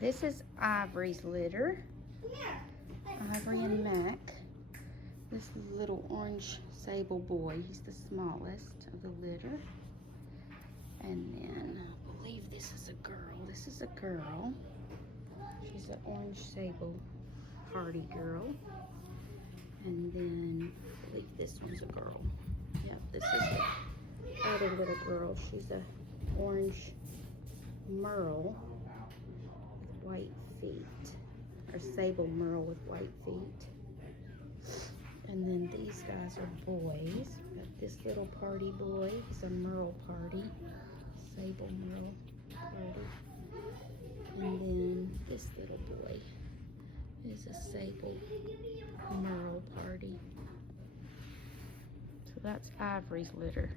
This is Ivory's litter. Ivory and Mac. This little orange sable boy, he's the smallest of the litter. And then I believe this is a girl. This is a girl. She's an orange sable party girl. And then I believe this one's a girl. Yep, this is the other little girl. She's a orange merle with white feet. Or sable merle with white feet. And then these guys are boys. Got this little party boy. He's a merle party. Sable merle party. And then this little boy is a sable merle party. So that's Ivory's litter.